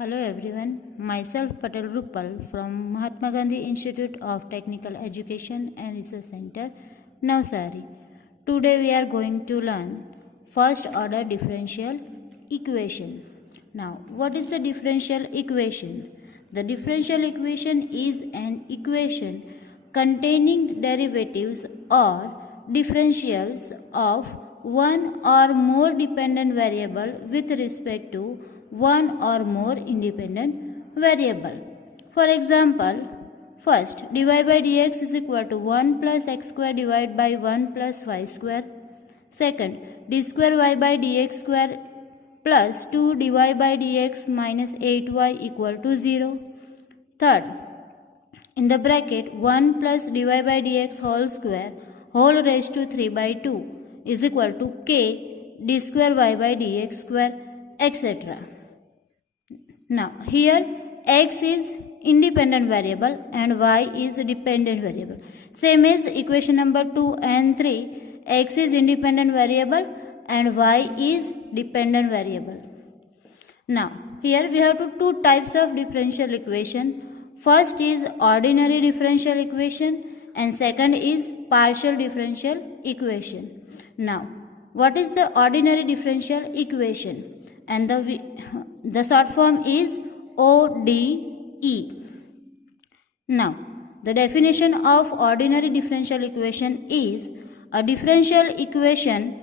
Hello everyone, myself Patel Rupal from Mahatma Gandhi Institute of Technical Education and Research Center, Navsari. Today we are going to learn first order differential equation. Now, what is the differential equation? The differential equation is an equation containing derivatives or differentials of one or more dependent variable with respect to one or more independent variable. For example, first dy by dx is equal to 1 plus x square divided by 1 plus y square. Second, d square y by dx square plus 2 dy by dx minus 8y equal to 0. Third, in the bracket 1 plus dy by dx whole square whole raised to 3 by 2 is equal to k d square y by dx square, etc. Now here x is independent variable and y is dependent variable. Same as equation number 2 and 3, x is independent variable and y is dependent variable. Now here we have two types of differential equation. First is ordinary differential equation and second is partial differential equation. Now what is the ordinary differential equation? And the short form is ODE. Now, the definition of ordinary differential equation is a differential equation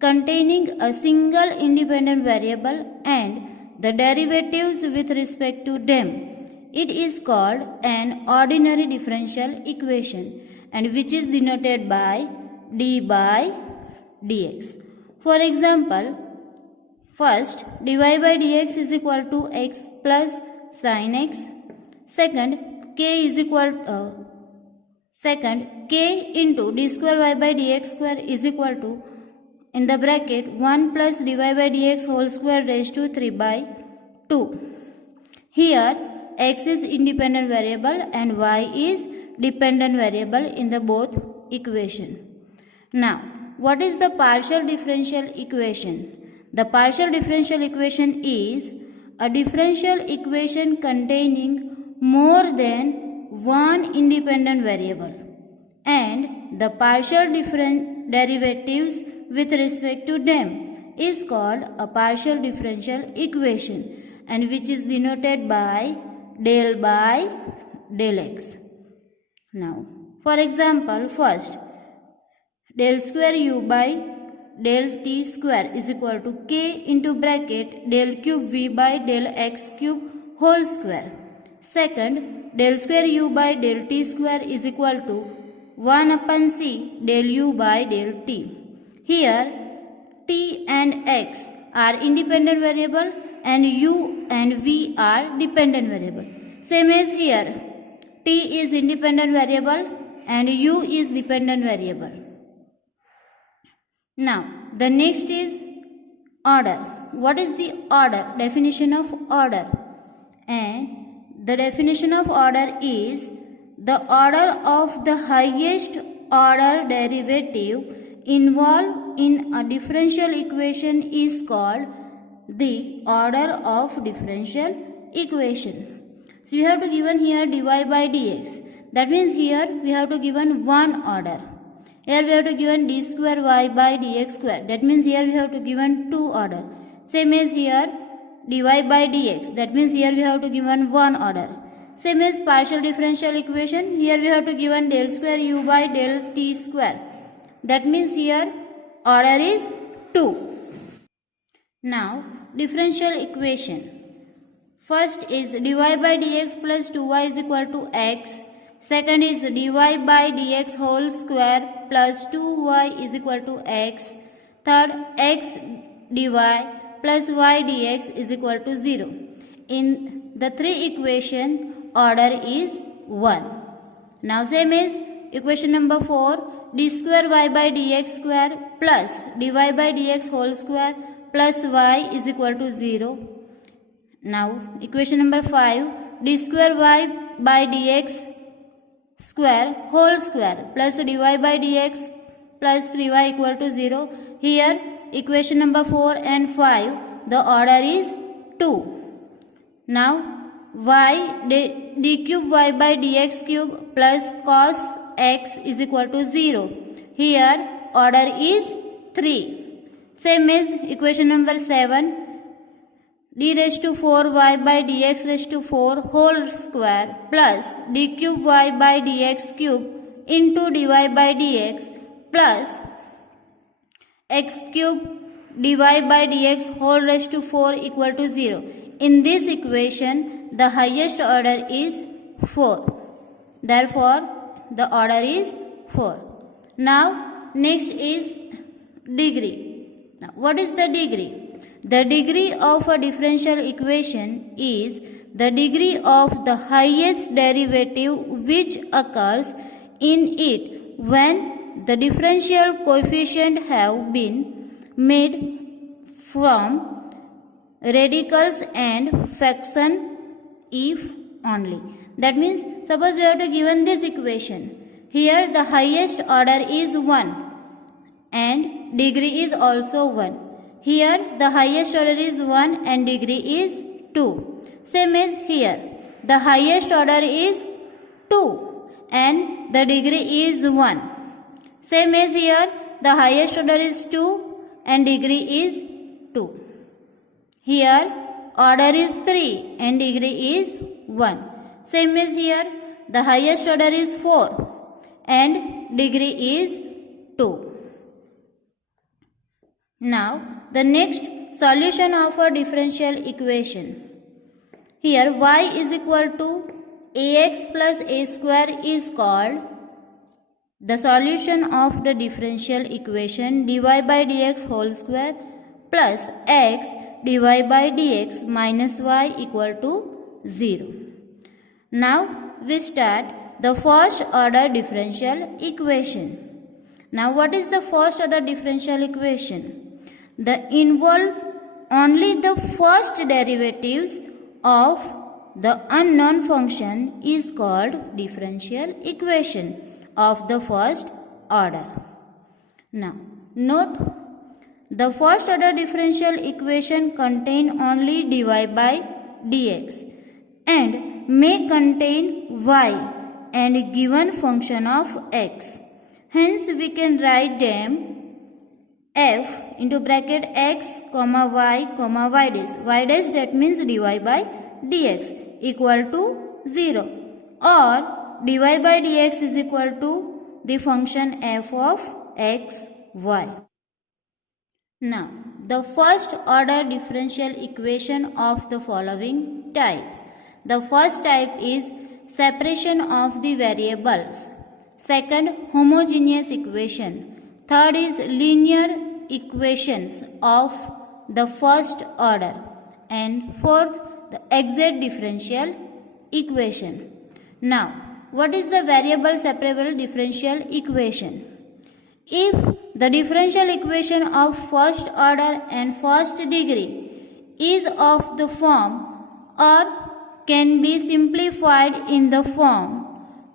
containing a single independent variable and the derivatives with respect to them. It is called an ordinary differential equation and which is denoted by d by dx. For example, first, dy by dx is equal to x plus sin x. Second, k into d square y by dx square is equal to, in the bracket, 1 plus dy by dx whole square raised to 3 by 2. Here, x is independent variable and y is dependent variable in the both equation. Now, what is the partial differential equation? The partial differential equation is a differential equation containing more than one independent variable and the partial different derivatives with respect to them is called a partial differential equation and which is denoted by del x. Now, for example, first del square u by del t square is equal to k into bracket del cube v by del x cube whole square. Second, del square u by del t square is equal to 1 upon c del u by del t. Here, t and x are independent variable and u and v are dependent variable. Same as here, t is independent variable and u is dependent variable. Now, the next is order. What is the order? Definition of order. And the definition of order is the order of the highest order derivative involved in a differential equation is called the order of differential equation. So, we have to given here dy by dx. That means here we have to given one order. Here we have to given d square y by dx square. That means here we have to given two order. Same as here dy by dx. That means here we have to given one order. Same as partial differential equation. Here we have to given del square u by del t square. That means here order is 2. Now differential equation. First is dy by dx plus 2y is equal to x. Second is dy by dx whole square plus 2y is equal to x. Third, x dy plus y dx is equal to 0. In the three equation, order is 1. Now same as equation number 4, d square y by dx square plus dy by dx whole square plus y is equal to 0. Now equation number 5, d square y by dx square whole square plus dy by dx plus 3y equal to 0. Here equation number 4 and 5 the order is 2. Now y d cube y by dx cube plus cos x is equal to 0. Here order is 3. Same as equation number 7, d raised to 4y by dx raised to 4 whole square plus d cube y by dx cube into dy by dx plus x cube dy by dx whole raised to 4 equal to 0. In this equation, the highest order is 4. Therefore, the order is 4. Now, next is degree. Now, what is the degree? The degree of a differential equation is the degree of the highest derivative which occurs in it when the differential coefficient have been made from radicals and fraction if only. That means, suppose we have to given this equation. Here the highest order is 1 and degree is also 1. Here the highest order is 1 and degree is 2. Same as here. The highest order is 2 and the degree is 1. Same as here. The highest order is 2 and degree is 2. Here order is 3 and degree is 1. Same as here. The highest order is 4 and degree is 2. Now the next solution of a differential equation. Here y is equal to ax plus a square is called the solution of the differential equation dy by dx whole square plus x dy by dx minus y equal to 0. Now we start the first order differential equation. Now what is the first order differential equation? The involve only the first derivatives of the unknown function is called differential equation of the first order. Now note, the first order differential equation contain only dy by dx and may contain y and given function of x. Hence we can write them f into bracket x comma y dash. Y dash, that means dy by dx equal to 0 or dy by dx is equal to the function f of x, y. Now, the first order differential equation of the following types. The first type is separation of the variables. Second, homogeneous equation. Third is linear equations of the first order. And fourth, the exact differential equation. Now, what is the variable separable differential equation? If the differential equation of first order and first degree is of the form or can be simplified in the form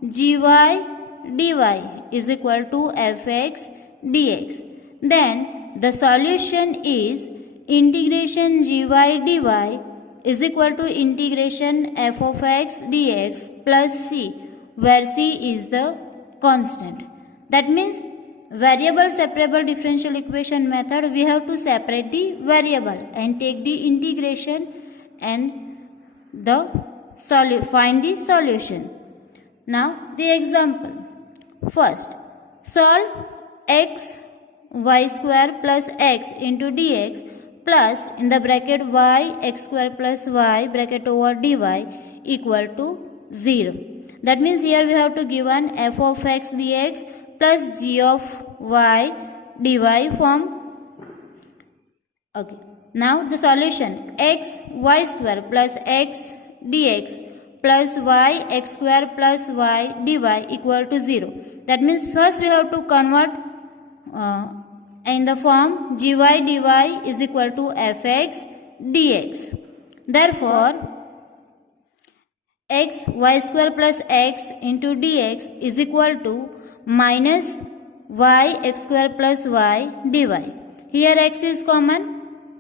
gy dy is equal to fx dx, then the solution is integration gy dy is equal to integration f of x dx plus c, where c is the constant. That means variable separable differential equation method, we have to separate the variable and take the integration and find the solution. Now the example. First, solve x y square plus x into dx plus in the bracket y x square plus y bracket over dy equal to 0. That means here we have to give an f of x dx plus g of y dy form. Okay. Now the solution x y square plus x dx plus y x square plus y dy equal to 0. That means first we have to convert in the form gy dy is equal to fx dx. Therefore, x y square plus x into dx is equal to minus y x square plus y dy. Here x is common.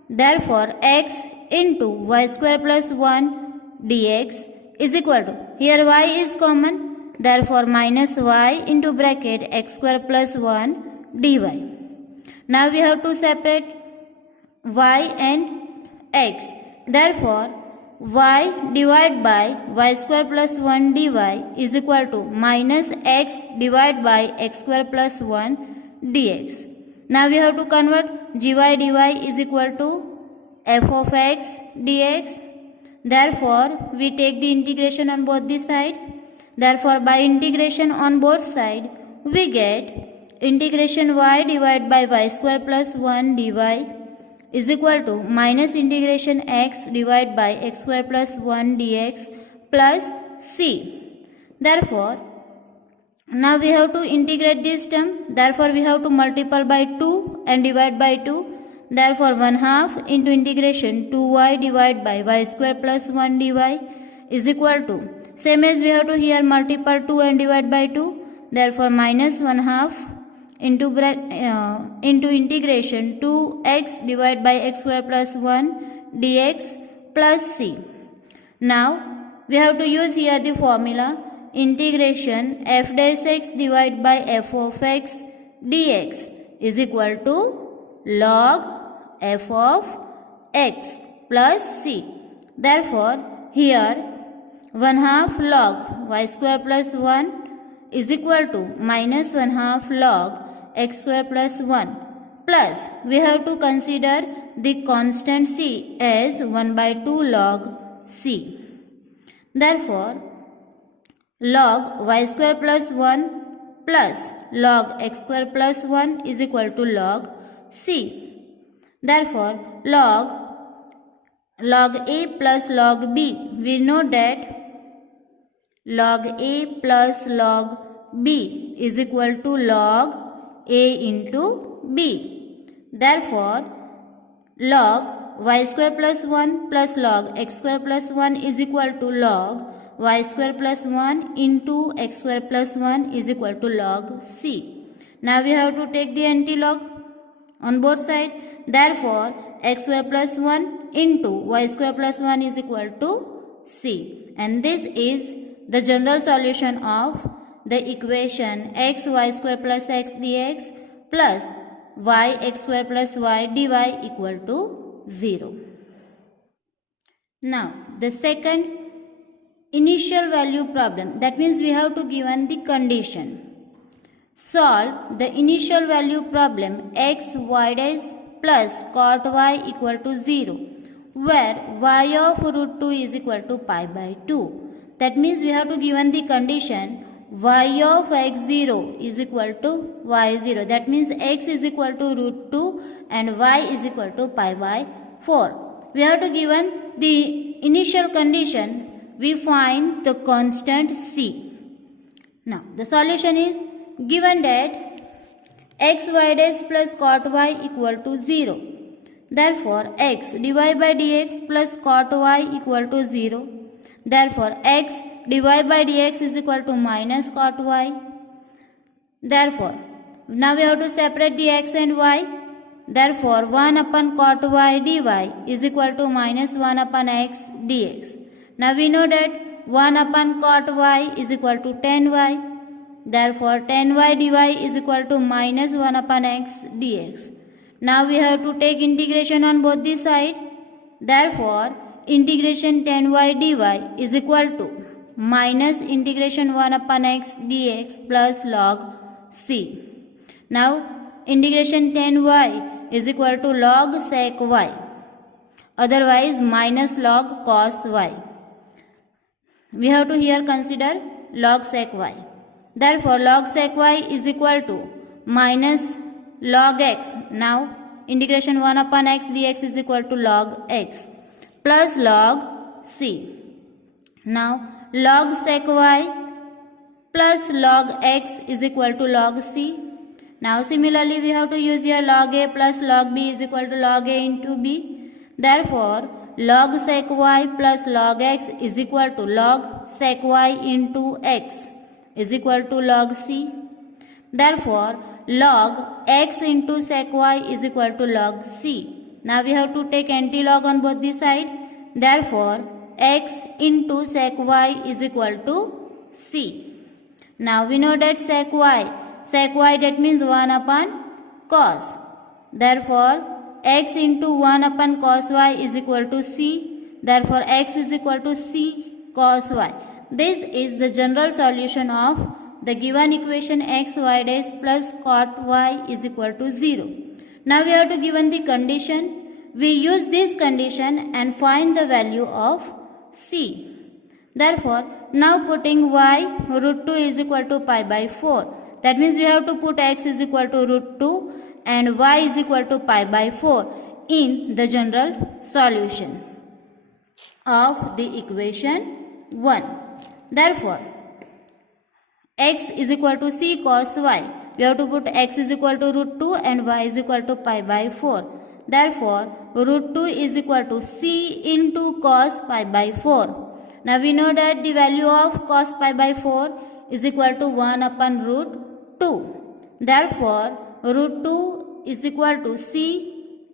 Therefore, x into y square plus 1 dx is equal to, here y is common, therefore minus y into bracket x square plus 1 dy. Now we have to separate y and x, therefore y divided by y square plus 1 dy is equal to minus x divided by x square plus 1 dx. Now we have to convert gy dy is equal to f of x dx. Therefore we take the integration on both the side. Therefore by integration on both sides we get integration y divided by y square plus 1 dy is equal to minus integration x divided by x square plus 1 dx plus c. Therefore now we have to integrate this term. Therefore we have to multiply by 2 and divide by 2. Therefore 1/2 into integration 2y divided by y square plus 1 dy is equal to, same as we have to here multiply 2 and divide by 2. Therefore minus 1/2 into integration 2x divided by x square plus 1 dx plus c. Now we have to use here the formula integration f dash x divided by f of x dx is equal to log f of x plus c. Therefore here 1/2 log y square plus 1 is equal to minus 1/2 log x square plus 1 plus we have to consider the constant c as 1 by 2 log c. Therefore log y square plus 1 plus log x square plus 1 is equal to log c. Therefore log a plus log b, we know that log a plus log b is equal to log a into b. Therefore log y square plus 1 plus log x square plus 1 is equal to log y square plus 1 into x square plus 1 is equal to log c. Now we have to take the antilog on both sides. Therefore x square plus 1 into y square plus 1 is equal to c. And this is the general solution of the equation x y square plus x dx plus y x square plus y dy equal to 0. Now the second initial value problem, that means we have to given the condition. Solve the initial value problem x y dash plus cot y equal to 0 where y of root 2 is equal to pi by 2. That means we have to given the condition y of x0 is equal to y0. That means x is equal to root 2 and y is equal to pi by 4. We have to given the initial condition, we find the constant c. Now the solution is given that x y dash plus cot y equal to 0. Therefore x dy by dx plus cot y equal to 0. Therefore x dy by dx is equal to minus cot y. Therefore now we have to separate the x and y. Therefore 1 upon cot y dy is equal to minus 1 upon x dx. Now we know that 1 upon cot y is equal to tan y. Therefore tan y dy is equal to minus 1 upon x dx. Now we have to take integration on both the sides. Therefore integration tan y dy is equal to minus integration 1 upon x dx plus log c. Now integration tan y is equal to log sec y, otherwise minus log cos y. We have to here consider log sec y. Therefore log sec y is equal to minus log x. Now integration 1 upon x dx is equal to log x plus log c. Now log sec y plus log x is equal to log c. Now similarly we have to use here log a plus log b is equal to log a into b. Therefore log sec y plus log x is equal to log sec y into x is equal to log c. Therefore log x into sec y is equal to log c. Now we have to take antilog on both the sides. Therefore x into sec y is equal to c. Now we know that sec y that means 1 upon cos. Therefore x into 1 upon cos y is equal to c. Therefore x is equal to c cos y. This is the general solution of the given equation x y dash plus cot y is equal to 0. Now we have to given the condition. We use this condition and find the value of c. Therefore now putting y root 2 is equal to pi by 4. That means we have to put x is equal to root 2 and y is equal to pi by 4 in the general solution of the equation 1. Therefore x is equal to c cos y. We have to put x is equal to root 2 and y is equal to pi by 4. Therefore root 2 is equal to c into cos pi by 4. Now we know that the value of cos pi by 4 is equal to 1 upon root 2. Therefore root 2 is equal to c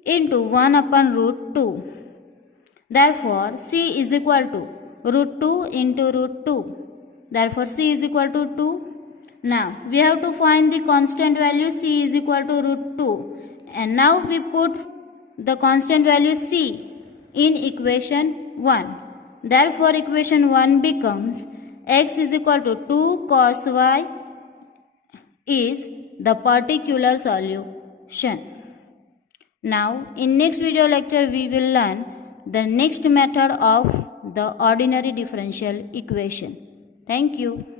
into 1 upon root 2. Therefore c is equal to root 2 into root 2. Therefore c is equal to 2. Now we have to find the constant value c is equal to root 2. And now we put the constant value c in equation 1. Therefore equation 1 becomes x is equal to 2 cos y is the particular solution. Now in next video lecture we will learn the next method of the ordinary differential equation. Thank you.